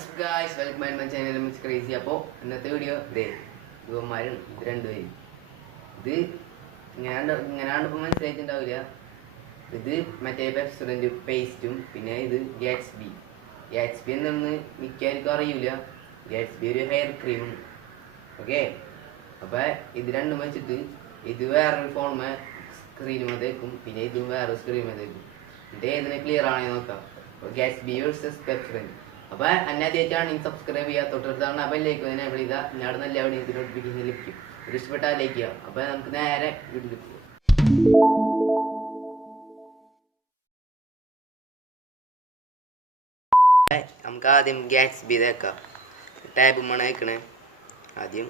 What's up guys, welcome back to my channel. It's crazy. അപ്പോൾ ഇന്നത്തെ video ഇവന്മാരും ഇത് രണ്ടുപേരും ഇത് ഇങ്ങനെയാണ് ഇപ്പോൾ മനസ്സിലായിട്ടുണ്ടാവില്ല. ഇത് മറ്റേ പെപ്സോഡന്റ് പേസ്റ്റും പിന്നെ ഇത് ഗാറ്റ്സ്ബി എന്താണെന്ന് മിക്കാർക്കും അറിയില്ല. ഗാറ്റ്സ്ബി ഒരു ഹെയർ ക്രീമും. ഓക്കെ, അപ്പോൾ ഇത് രണ്ടും വെച്ചിട്ട് ഇത് വേറൊരു ഫോണുമേ സ്ക്രീനുമേ തേക്കും, പിന്നെ ഇതും വേറെ സ്ക്രീനുമേ തേക്കും. ഇത് ഏതിനെ ക്ലിയർ ആണെന്ന് നോക്കാം. Gatsby versus Pepsodent. അപ്പോൾ എന്നെ ആദ്യമായിട്ടാണ് സബ്സ്ക്രൈബ് ചെയ്യുക, തൊട്ടടുത്താണ് അപ്പോൾ ലൈക്ക് തന്നെ വിളിക്കുക. ഞാൻ നല്ല അവിടെ എനിക്ക് നോട്ടിഫിക്കേഷൻ ലഭിക്കും. ഒരു ഇഷ്ടപ്പെട്ടാൽ ലൈക്ക് ചെയ്യുക. അപ്പോൾ നമുക്ക് നേരെ വീട്ടിൽ പോകും. നമുക്ക് ആദ്യം ഗാറ്റ്സ്ബി തേക്കാം. ടാബ് മണ വയ്ക്കണേ. ആദ്യം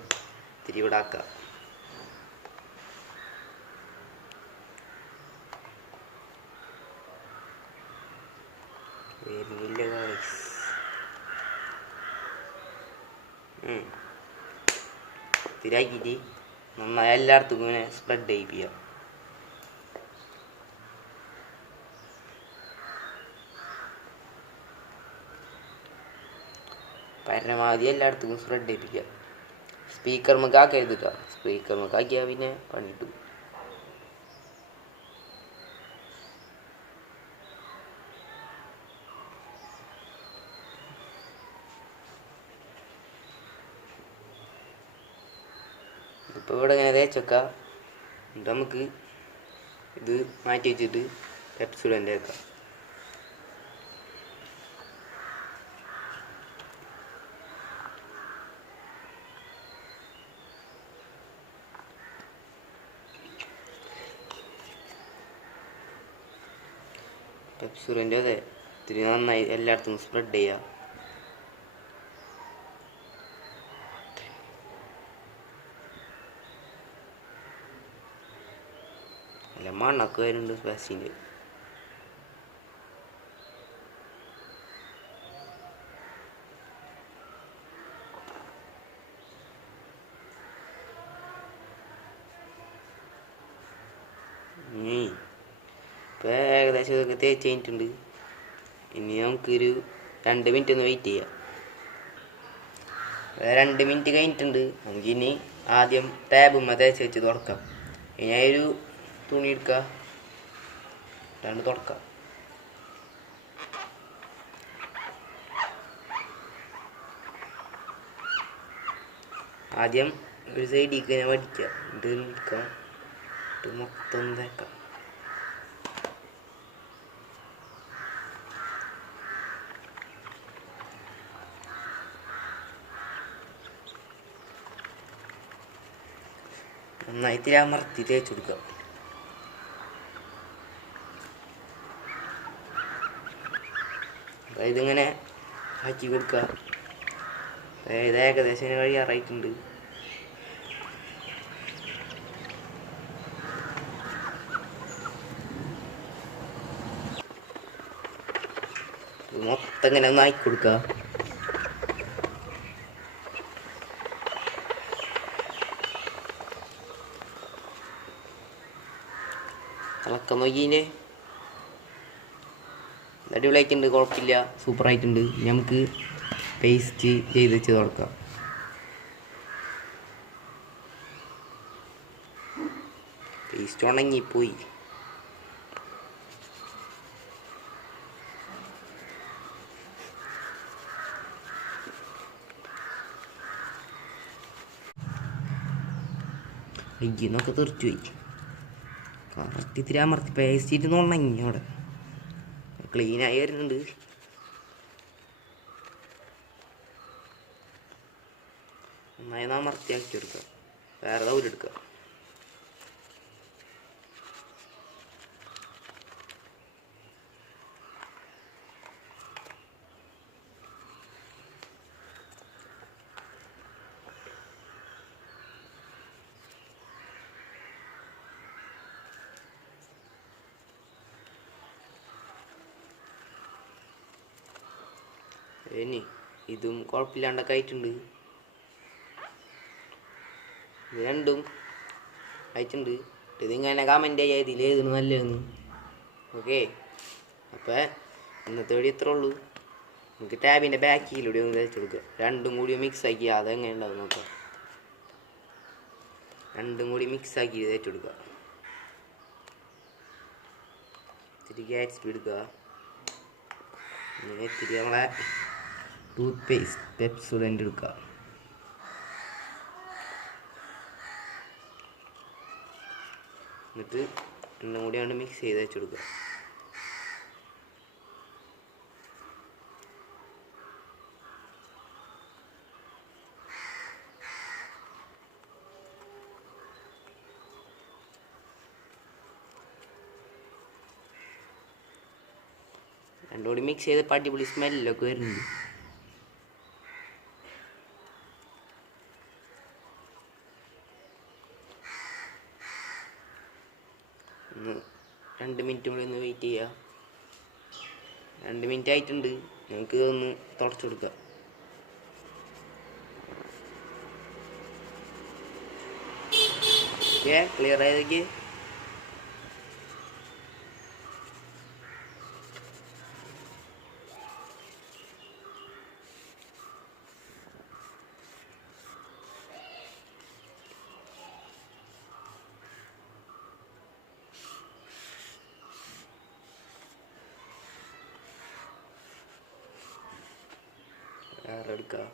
തിരിവിടാക്കാം. തിരാക്കിയിട്ട് നന്നായി എല്ലായിടത്തും ഇങ്ങനെ സ്പ്രെഡ് ചെയ്യിപ്പിക്കുക. പരമാവധി എല്ലായിടത്തും സ്പ്രെഡ് ചെയ്യിപ്പിക്കുക. സ്പീക്കർ നമുക്ക് ആക്കരുതിട്ടോ. സ്പീക്കർ നമുക്ക് ആക്കിയാൽ പിന്നെ പണി കിട്ടും. ഇപ്പോൾ ഇവിടെ ഇങ്ങനെ തേച്ചൊക്കെ നമുക്ക് ഇത് മാറ്റി വെച്ചിട്ട് പെപ്സോഡന്റ് വെക്കാം. പെപ്സോഡന്റ് അതെ ഇത്തിരി നന്നായി എല്ലായിടത്തും സ്പ്രെഡ് ചെയ്യുക. അല്ല മണ്ണൊക്കെ വരുന്നുണ്ട് സ്പെസിൻ്റെ. ഇപ്പോൾ ഏകദേശം ഇതൊക്കെ തേച്ച് കഴിഞ്ഞിട്ടുണ്ട്. ഇനി നമുക്കൊരു 2 മിനിറ്റ് ഒന്ന് വെയിറ്റ് ചെയ്യാം. 2 മിനിറ്റ് കഴിഞ്ഞിട്ടുണ്ട്. നമുക്കിനി ആദ്യം ടാബുമ്മ തേച്ച് വെച്ച് തുടക്കാം. ഇനി ഒരു തുണി എടുക്കുക, രണ്ട് തുടക്കുക. ആദ്യം ഒരു സൈഡിലേക്ക് തന്നെ വടിക്കുക, ഇത് എടുക്കുക, ഇത് മൊത്തം തേക്കാം. നന്നായിട്ട് അമർത്തി തേച്ച് കൊടുക്കുക. ഇതിങ്ങനെ ആക്കി കൊടുക്കുക. ഇത് ഏകദേശം കഴിയാറായിട്ടുണ്ട്. മൊത്തം ഇങ്ങനെ ഒന്ന് ആക്കി കൊടുക്കുക. തിളക്കം നോക്കിനെ അടിപൊളിയായിട്ടുണ്ട്, കുഴപ്പമില്ല, സൂപ്പറായിട്ടുണ്ട്. നമുക്ക് പേസ്റ്റ് ചെയ്ത് വെച്ച് തുടക്കാം. പേസ്റ്റ് ഉണങ്ങിപ്പോയി. ഇന്നൊക്കെ തെറിച്ചു പോയി. കറക്റ്റ് ഇത്തിരി അമർത്തി പേസ്റ്റ് ചെയ്ത് ഉണങ്ങി. അവിടെ ക്ലീനായി വരുന്നുണ്ട്. നന്നായി അമർത്തിയാക്കി എടുക്കുക. വേറെ തൗലെടുക്കുക. ഇനി ഇതും കുഴപ്പമില്ലാണ്ടൊക്കെ ആയിട്ടുണ്ട്. ഇത് രണ്ടും അയച്ചിട്ടുണ്ട്. ഇതിങ്ങനെ കമൻറ്റ് ചെയ്യുക ഇതിലേതാണ് നല്ലതെന്ന്. ഓക്കെ, അപ്പോൾ ഇന്നത്തെ വീഡിയോ ഇത്രേ ഉള്ളൂ. നമുക്ക് ടാബിൻ്റെ ബാക്കിലൂടെ ഒന്ന് തേച്ച് കൊടുക്കുക. രണ്ടും കൂടി മിക്സ് ആക്കി അതെങ്ങനെ ഉണ്ടാവും നോക്കാം. രണ്ടും കൂടി മിക്സ് ആക്കി തേച്ച് കൊടുക്കുക. ഇത്തിരി ഗാറ്റ്സ്ബി എടുക്കുക. ഇങ്ങനെ ഇത്തിരി നമ്മളെ ടൂത്ത് പേസ്റ്റ് പെപ്സോഡന്റ് എടുക്കുക. എന്നിട്ട് രണ്ടും കൂടിയാണ് മിക്സ് ചെയ്ത് വെച്ച് കൊടുക്കുക. രണ്ടും കൂടി മിക്സ് ചെയ്ത് അടിപൊളി സ്മെല്ലൊക്കെ വരുന്നുണ്ട്. ഒന്ന് 2 മിനിറ്റ് കൂടി ഒന്ന് വെയിറ്റ് ചെയ്യുക. 2 മിനിറ്റ് ആയിട്ടുണ്ട്. നമുക്ക് ഒന്ന് തുടച്ചു കൊടുക്കാം. ക്ലിയർ ആയതൊക്കെ എടുക്കുക.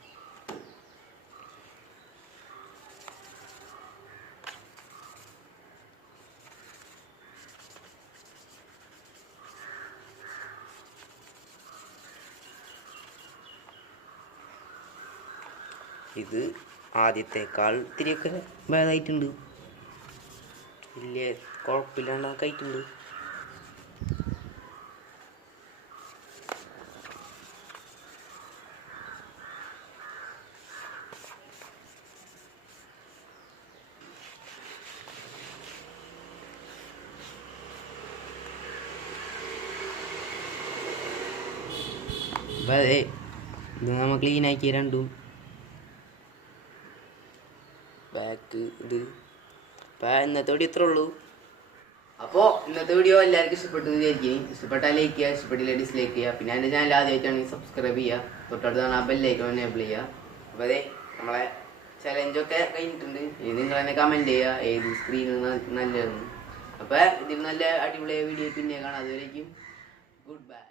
ഇത് ആദ്യത്തേക്കാൾ ഇത്തിരിയൊക്കെ ഭേദമായിട്ടുണ്ട്. വലിയ കുഴപ്പമില്ലാണ്ടൊക്കെ ആയിട്ടുണ്ട്. അതെ, ഇത് നമ്മൾ ക്ലീൻ ആക്കി രണ്ടും ബാക്ക് ഇത്. അപ്പം ഇന്നത്തെ വീഡിയോ ഇത്രേ ഉള്ളൂ. അപ്പോൾ ഇന്നത്തെ വീഡിയോ എല്ലാവർക്കും ഇഷ്ടപ്പെട്ടു വിചാരിക്കും. ഇഷ്ടപ്പെട്ടാൽ ലൈക്ക് ചെയ്യുക, ഇഷ്ടപ്പെട്ടില്ല ഡിസ്ലൈക്ക് ചെയ്യുക. പിന്നെ എൻ്റെ ചാനൽ ആദ്യമായിട്ടാണെങ്കിൽ സബ്സ്ക്രൈബ് ചെയ്യുക. തൊട്ടടുത്താണ് ആ ബെല്ലൈക്കൺ എനേബിൾ ചെയ്യുക. അപ്പോൾ അതെ, നമ്മളെ ചലഞ്ചൊക്കെ കഴിഞ്ഞിട്ടുണ്ട്. ഇനി നിങ്ങൾ തന്നെ കമൻറ്റ് ചെയ്യുക ഏത് സ്ക്രീൻ നല്ലതെന്ന്. അപ്പോൾ ഇതിൽ നല്ല അടിപൊളിയായ വീഡിയോ പിന്നെ കാണാം. അതുവരേക്കും ഗുഡ് ബൈ.